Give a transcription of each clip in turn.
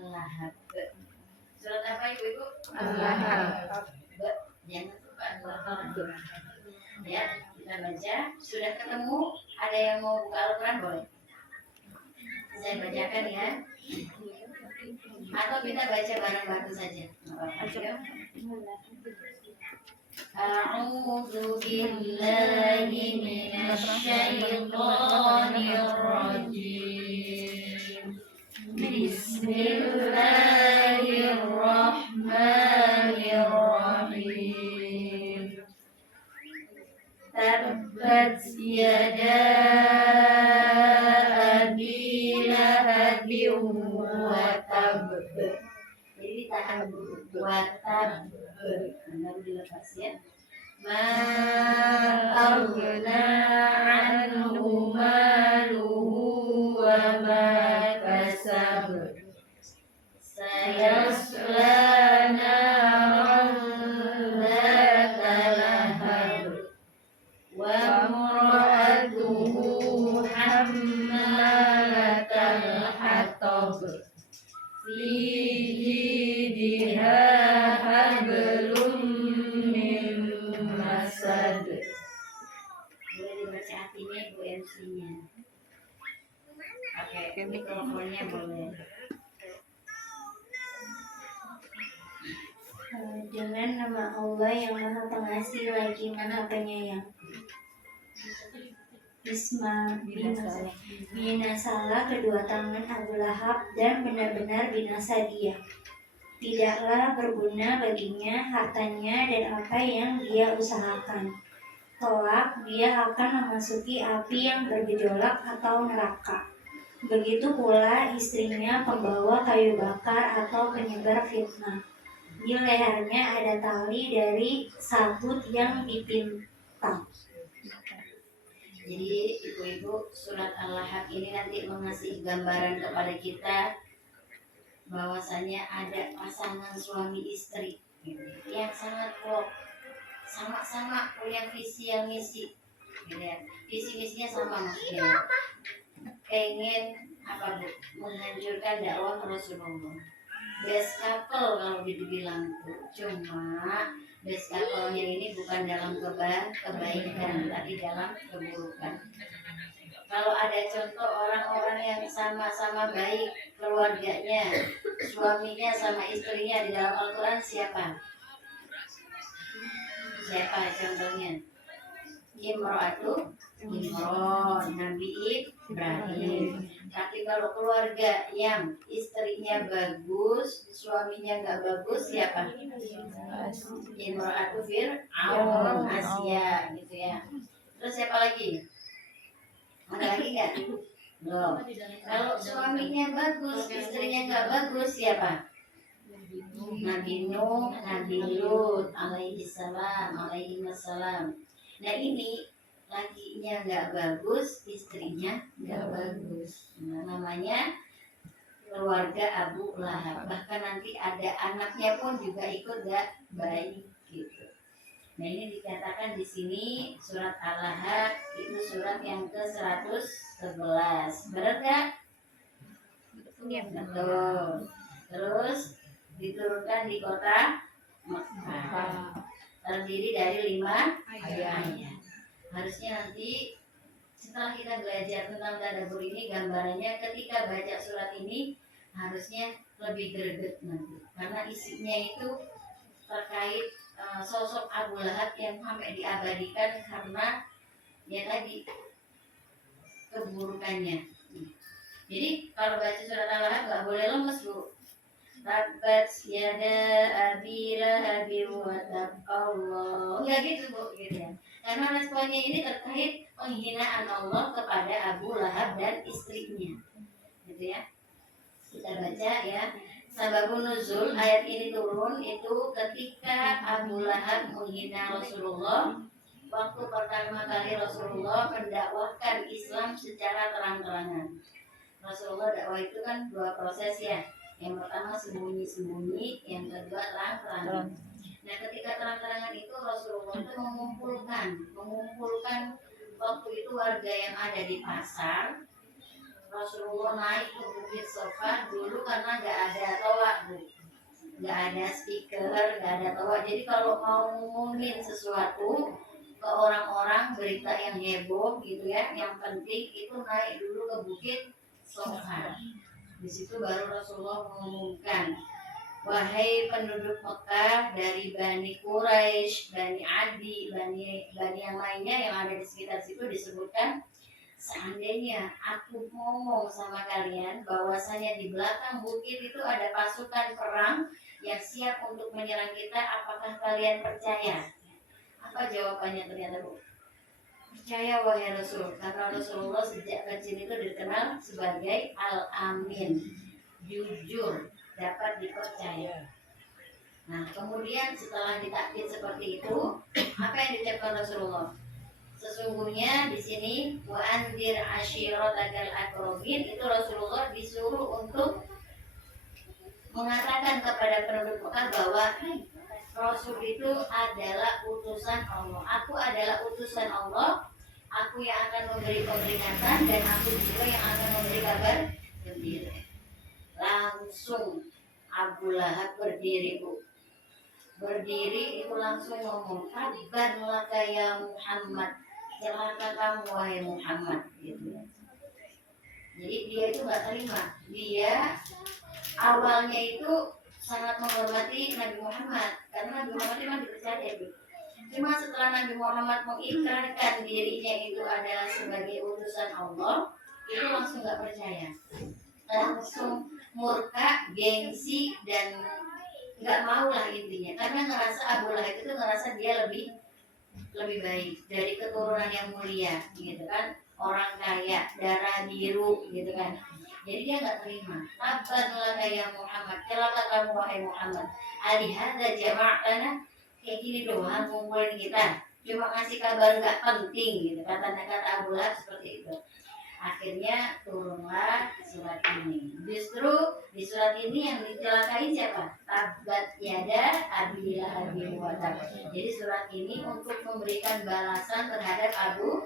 Al-Lahab. Surat apa ibu-ibu? Al-Lahab. Jangan lupa Al-Lahab. Ya, kita baca. Sudah ketemu? Ada yang mau buka Al-Quran boleh? Saya bacakan ya. Atau kita baca bareng-bareng saja. A'udzu billahi minasyaitonir rajim. Bismillahirrahmanirrahim. Tabbat yada abi lahabin wa tab. Jadi ditahan wa tab. Baru dilepas ya. Ma aghna anhu maluhu wa ma kasab. Sayasla naran dzata lahab. Wa imra'atuhu hammalatal hatab. Fi jidha hablum min masad. Boleh dibaca artinya Bu MC-nya. Oke, mikrofonnya boleh. Dengan nama Allah yang Maha Pengasih lagi Maha Penyayang. Binasalah kedua tangan Abu Lahab dan benar-benar binasa dia. Tidaklah berguna baginya hartanya dan apa yang dia usahakan. Kelak dia akan memasuki api yang bergejolak atau neraka. Begitu pula istrinya pembawa kayu bakar atau penyebar fitnah. Di lehernya ada tali dari sabut yang dipintal. Jadi ibu-ibu, surat Al-Lahab ini nanti mengasih gambaran kepada kita bahwasanya ada pasangan suami istri yang sangat klop, sama-sama punya visi yang misi, gitu ya. Visi misinya sama maksudnya. Pengen apa Bu? Menghancurkan dakwah Rasulullah. Best couple kalau dibilang tuh, cuma best couple-nya ini bukan dalam kebaikan, tapi dalam keburukan. Kalau ada contoh orang-orang yang sama-sama baik keluarganya, suaminya sama istrinya di dalam Al-Quran siapa? Siapa contohnya? Imro'atu Imron, Nabi Ibrahim. Tapi kalau keluarga yang istrinya bagus, suaminya nggak bagus, siapa? Imro'atu Fir'aun, Asia, gitu ya. Terus siapa lagi? Ada lagi nggak? Belum. Kalau suaminya bagus, istrinya nggak bagus, siapa? Nabi Nuh, Nabi Lut, alaihi wassalam. Nah ini lakinya nggak bagus, istrinya nggak bagus. Nah, namanya keluarga Abu Lahab. Bahkan nanti ada anaknya pun juga ikut nggak baik gitu. Nah ini dikatakan di sini surat Al-Lahab itu surat yang ke-111. Benar nggak? Betul. Terus diturunkan di kota Makkah. Terdiri dari 5 ayat. Harusnya nanti setelah kita belajar tentang tadabbur ini, gambarannya ketika baca surat ini harusnya lebih greget nanti, karena isinya itu terkait sosok Abu Lahab yang sampai diabadikan karena ya tadi keburukannya. Jadi kalau baca surat Al-Lahab nggak boleh lemes Bu. Tabbat yada abi lahabin wa tab. Allah enggak gitu Bu, gitu ya. Karena responnya ini terkait penghinaan Allah kepada Abu Lahab dan istrinya, gitu ya. Kita baca ya. Sababun nuzul ayat ini turun itu ketika Abu Lahab menghina Rasulullah waktu pertama kali Rasulullah mendakwahkan Islam secara terang-terangan. Rasulullah dakwah itu kan 2 proses ya. Yang pertama sembunyi-sembunyi, yang kedua terang-terangan. Nah ketika terang-terangan itu Rasulullah itu mengumpulkan waktu itu warga yang ada di pasar Rasulullah naik ke Bukit Sofa dulu karena nggak ada toa, Bu. Nggak ada speaker, nggak ada toa. Jadi kalau mau ngomongin sesuatu ke orang-orang, berita yang heboh gitu ya, yang penting itu naik dulu ke Bukit Sofa. Di situ baru Rasulullah mengumumkan, wahai penduduk Mekah dari Bani Quraisy, Bani Adi, Bani yang lainnya yang ada di sekitar situ, disebutkan, seandainya aku ngomong sama kalian bahwasanya di belakang bukit itu ada pasukan perang yang siap untuk menyerang kita, apakah kalian percaya? Apa jawabannya ternyata, Bu? Percaya wahai Rasul, karena Rasulullah sejak kecil itu dikenal sebagai Al-Amin, jujur, dapat dipercaya. Nah, kemudian setelah ditakkid seperti itu, apa yang diucapkan Rasulullah? Sesungguhnya di sini wa anzir ashiratakal aqrabin, itu Rasulullah disuruh untuk mengatakan kepada penduduk Mekah bahwa Rasul itu adalah utusan Allah. Aku adalah utusan Allah. Aku yang akan memberi peringatan dan aku juga yang akan memberi kabar gembira. Langsung Abu Lahab berdiri, Bu. Berdiri itu langsung ngomong, "Tabban laka ya Muhammad." Celaka kamu wahai Muhammad, gitu ya. Jadi dia itu nggak terima. Dia awalnya itu sangat menghormati Nabi Muhammad karena Nabi Muhammad memang dipercaya, Bu. Cuma setelah Nabi Muhammad mengikrarkan dirinya itu adalah sebagai utusan Allah, itu langsung nggak percaya, langsung murka, gengsi, dan nggak mau lah intinya, karena ngerasa Abu Lahab itu ngerasa dia lebih baik dari keturunan yang mulia, gitu kan, orang kaya, darah biru, gitu kan. Jadi dia nggak terima. Tabban laka ya Muhammad, celaka kamu wahai Muhammad. Alihada jama'atana, kayak gini doang ngumpulin kita, cuma ngasih kabar nggak penting, gitu kata Abu Lahab seperti itu. Akhirnya turunlah surat ini. Justru di surat ini yang dicelakai siapa? Tabbat yada abi lahabin wa tab. Jadi surat ini untuk memberikan balasan terhadap Abu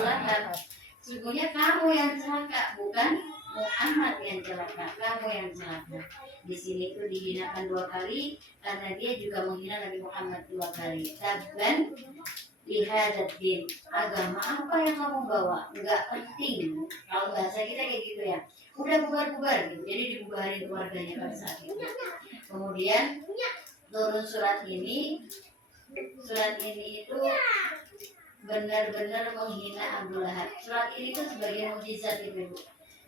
Lahab. Sungguhnya kamu yang celaka, bukan Muhammad yang celaka. Kamu yang celaka. Di sini itu dihinakan 2 kali karena dia juga menghina Nabi Muhammad 2 kali. Tabban lihadatin, agama apa yang kamu bawa nggak penting. Kalau bahasa kita kayak gitu ya, udah bubar gitu. Jadi dibubarin keluarganya pada saat itu. Kemudian turun surat ini itu benar-benar menghina Abu Lahab. Surat ini tuh sebagai mukjizat, Ibu.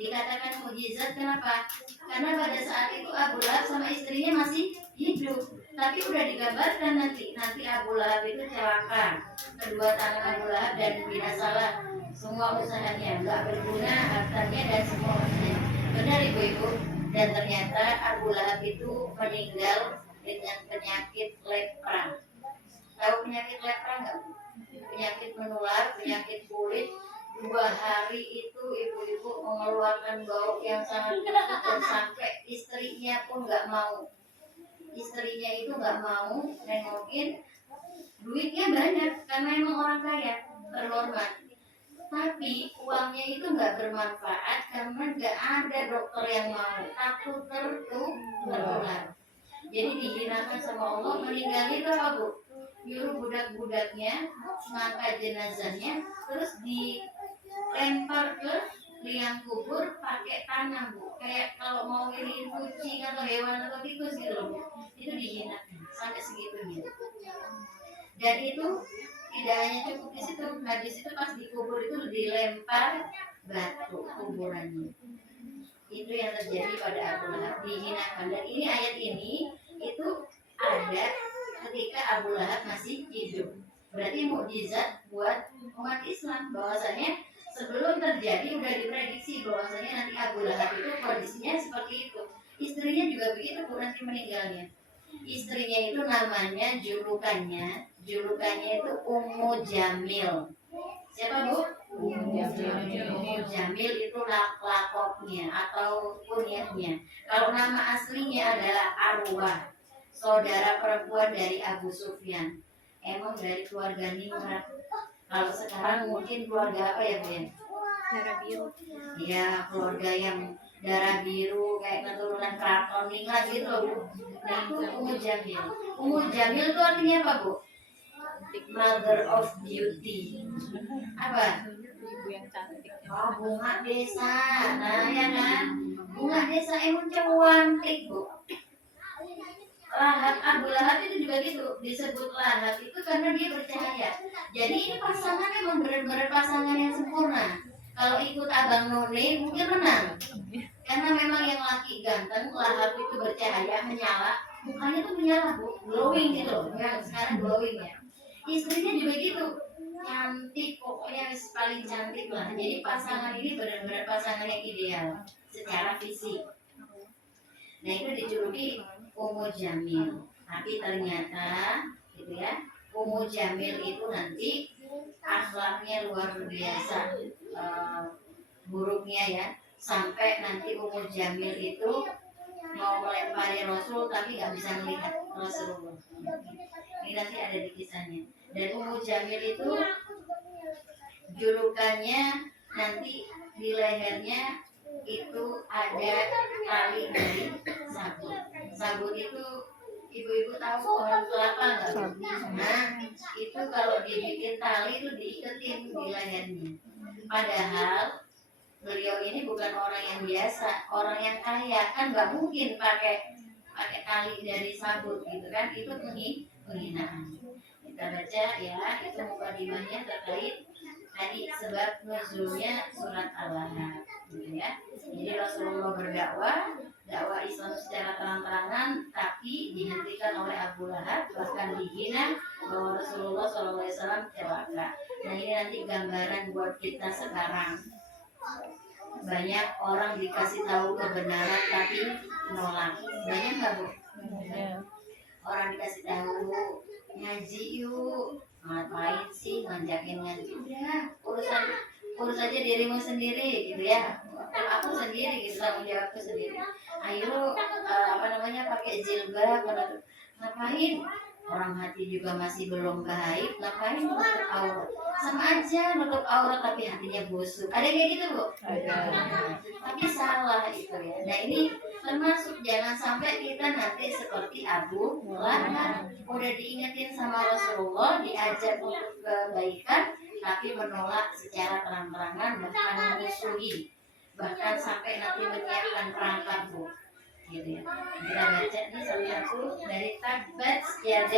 Dikatakan mukjizat kenapa? Karena pada saat itu Abu Lahab sama istrinya masih hidup, tapi udah digambarkan nanti Abu Lahab itu celaka, kedua tangan Abu Lahab, dan binasalah semua usahanya, nggak berguna hartanya dan semua usahanya. Benar Ibu-ibu, dan ternyata Abu Lahab itu meninggal dengan penyakit lepra. Tahu penyakit lepra nggak? Penyakit menular, penyakit kulit. 2 hari itu ibu-ibu mengeluarkan bau yang sangat kuat, dan sampai istrinya pun nggak mau. Istrinya itu nggak mau nengokin. Duitnya banyak karena emang orang kaya, terhormat. Tapi uangnya itu nggak bermanfaat karena nggak ada dokter yang mau, takut tertular. Jadi dihinakan sama Allah. Meninggal itu apa, Bu? Nyuruh budak-budaknya ngangkat jenazahnya, terus dilempar ke liang kubur pakai tanah, Bu. Kayak kalau mau ngiriin kucing atau hewan atau tikus gitu loh, Bu. Itu dihinakan sampai segitunya. Dan itu tidak hanya cukup di situ, habis itu pas dikubur itu dilempar batu kuburannya. Itu yang terjadi pada Abu Lahab, dihinakan. Dan ini ayat ini itu ada ketika Abu Lahab masih hidup. Berarti mukjizat buat umat Islam, bahwasanya sebelum terjadi udah diprediksi bahwasanya nanti Abu Lahab itu kondisinya seperti itu. Istrinya juga begitu, Bu, nanti meninggalnya. Istrinya itu namanya julukannya itu Ummu Jamil. Siapa, Bu? Ummu Jamil itu lakopnya atau kunyahnya. Kalau nama aslinya adalah Arwah, saudara perempuan dari Abu Sufyan. Emang dari keluarga Nimrod. Kalau sekarang mungkin keluarga apa ya, Bu? Darah biru. Ya, keluarga yang darah biru kayak keturunan keraton ningrat gitu loh, Bu. Nah, itu Ummu Jamil. Ummu Jamil itu artinya apa, Bu? Mother of Beauty. Apa? Ibu yang cantik. Oh, bunga desa. Nah, ya kan? Bunga desa emang cantik, Bu. Lahap Abu Lahab itu juga gitu, disebut Lahap itu karena dia bercahaya. Jadi ini pasangan emang benar-benar pasangan yang sempurna. Kalau ikut Abang None mungkin menang, karena memang yang laki ganteng, Lahap itu bercahaya, menyala, mukanya tuh menyala, Bu, glowing gitu loh. Yang sekarang glowing ya. Istrinya juga gitu, cantik, pokoknya paling cantik lah. Jadi pasangan ini benar-benar pasangan yang ideal secara fisik. Nah, itu dijuluki Ummu Jamil. Tapi ternyata gitu ya, Ummu Jamil itu nanti akhlaknya luar biasa, buruknya ya, sampai nanti Ummu Jamil itu mau melempari Rasul tapi nggak bisa melihat Rasulullah. Ini nanti ada di kisahnya. Dan Ummu Jamil itu julukannya nanti di lehernya itu ada tali dari sabut. Sabut itu ibu-ibu tahu pohon kelapa nggak? Nah, itu kalau dibikin tali itu diiketin di lehernya. Padahal beliau ini bukan orang yang biasa, orang yang kaya, kan nggak mungkin pakai tali dari sabut gitu kan? Itu penghinaan. Kita baca ya, itu mukadimahnya terkait tadi sebab nuzulnya surat Al-Lahab gitu ya. Jadi Rasulullah berdakwah, dakwah Islam secara terang-terangan, tapi dihentikan oleh Abu Lahab, bahkan dihina bahwa Rasulullah SAW celaka. Nah, ini nanti gambaran buat kita sekarang. Banyak orang dikasih tahu kebenaran tapi menolak. Banyak nggak, Bu? Orang dikasih tahu ngaji yuk, ngapain sih ngajakin ngaji? Udah, urus aja dirimu sendiri gitu ya. Aku sendiri gitu, tanggung jawabku sendiri. Ayo pakai jilbab, ngapain? Orang hati juga masih belum baik, ngapain nutup aurat? Sama aja nutup aurat tapi hatinya busuk. Ada kayak gitu, Bu? Ada. Tapi salah itu ya. Nah, ini termasuk jangan sampai kita nanti seperti Abu Lahab, udah diingetin sama Rasulullah, diajak untuk kebaikan tapi menolak secara terang-terangan, bahkan memusuhi, bahkan sampai nanti menyiapkan perangkap, Bu, gitu ya. Kita baca nih salah satu dari Tabbat Yada